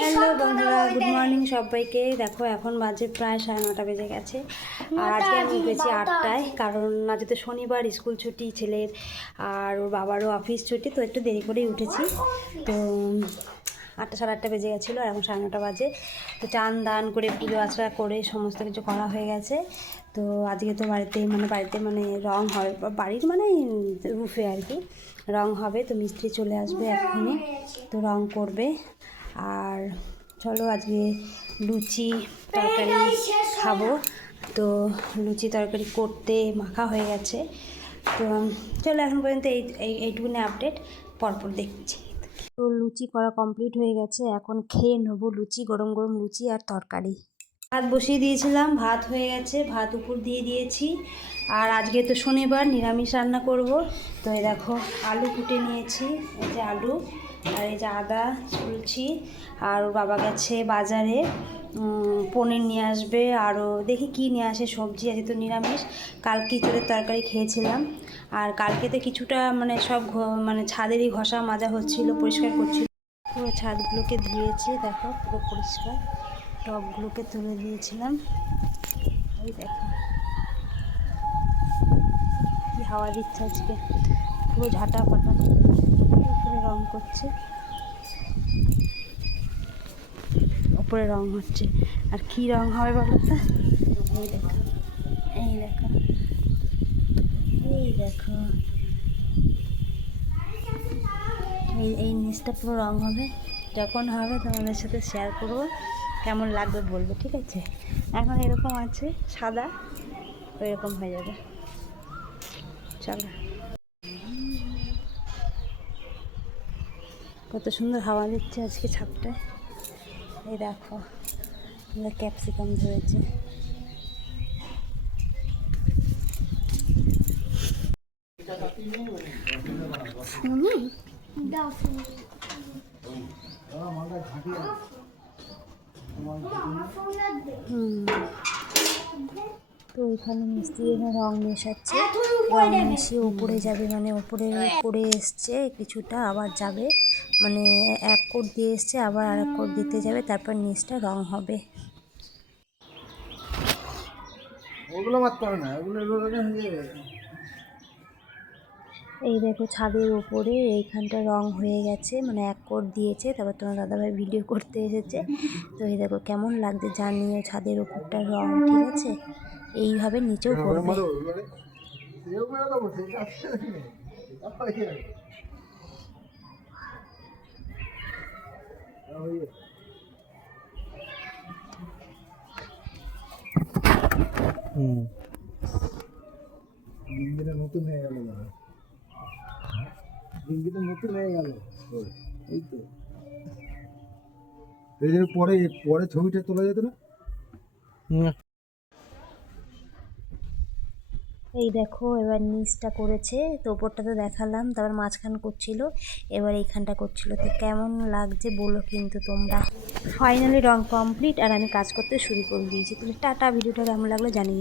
Hello বন্ধুরা, good morning সবাইকে। দেখো এখন বাজে প্রায় 9:30 বেজে গেছে। আর আজকে আমি উঠেছি 8টায়, কারণ আজকে তো শনিবার, স্কুল ছুটি ছেলের, আর ওর বাবারও অফিস ছুটি, তো একটু দেরি করেই উঠেছি। তো 8টা, সাড়ে 8টা বেজে গেছিলো, আর এখন 9:30 বাজে। তো চান দান করে পুজো আচড়া করে সমস্ত কিছু করা হয়ে গেছে। তো আজকে তো বাড়িতে রং হবে, বাড়ির রুফে আর কি রং হবে। তো মিস্ত্রি চলে আসবে এক্ষুনি, তো রং করবে। আর চলো আজকে লুচি তরকারি খাবো। তো লুচি তরকারি করতে মাখা হয়ে গেছে। তো চলো এখন পর্যন্ত এইটুকুনি আপডেট, পরপর দেখছি। তো লুচি করা কমপ্লিট হয়ে গেছে, এখন খেয়ে নেবো লুচি, গরম গরম লুচি আর তরকারি। ভাত বসিয়ে দিয়েছিলাম, ভাত হয়ে গেছে, ভাত উপর দিয়ে দিয়েছি। আর আজকে তো শনিবার, নিরামিষ রান্না করব। তো এই দেখো আলু কুটে নিয়েছি, এই যে আলু, আর এই যে আদা ছুলছি। আর ওর বাবা গেছে বাজারে, পনির নিয়ে আসবে, আরও দেখি কি নিয়ে আসে সবজি। আজকে তো নিরামিষ, কালকে ইঁচড়ের তরকারি খেয়েছিলাম। আর কালকে তো কিছুটা সব ছাদেরই ঘষা মাজা হচ্ছিল, পরিষ্কার করছিল। পুরো ছাদগুলোকে ধুয়েছি, দেখো পুরো পরিষ্কার। টবগুলোকে তুলে দিয়েছিলাম, এই দেখো কি হাওয়া দিচ্ছে আজকে, পুরো ঝাঁটা ফাটা উপরে রং করছে, উপরে রং হচ্ছে। আর কি রং হবে বলো তো? এই দেখো, এই দেখো, এই দেখো, এই নিচটা পুরো রং হবে। যখন হবে তোমাদের সাথে শেয়ার করবো, কেমন লাগবে বলবো, ঠিক আছে? এখন এরকম আছে সাদা, ওইরকম হয়ে যাবে। চলো, কত সুন্দর হাওয়া দিচ্ছে আজকে ছাদটায়। এই দেখো ক্যাপসিকাম ধরেছে। তো ওইখানে মিস্ত্রি রং মেশাচ্ছে, রং মিশিয়ে উপরে যাবে, উপরে এসছে কিছুটা, আবার যাবে, এক কোট দিয়ে এসছে, আবার আর এক কোট দিতে যাবে, তারপর নিচটা রং হবে। এই দেখো ছাদের উপরে এইখানটা রং হয়ে গেছে, এক কোট দিয়েছে, তারপর তোমার দাদাভাই ভিডিও করতে এসেছে। তো এই দেখো কেমন লাগছে জানিও, ছাদের উপরটা রং, ঠিক আছে? এইভাবে নিচেও করবে। নতুন হয়ে গেল, নতুন হয়ে গেল। এই তো এই যে পরে পরে ছবিটা তোলা যেত না। এই দেখো এবার নিচটা করেছে, তো ওপরটা তো দেখালাম, তারপর মাঝখান করছিল, এবার এইখানটা করছিল। তো কেমন লাগছে বলো কিন্তু তোমরা। ফাইনালি রং কমপ্লিট, আর আমি কাজ করতে শুরু করে দিয়েছি। তুমি টাটা, ভিডিওটা কেমন লাগলো জানিয়ে।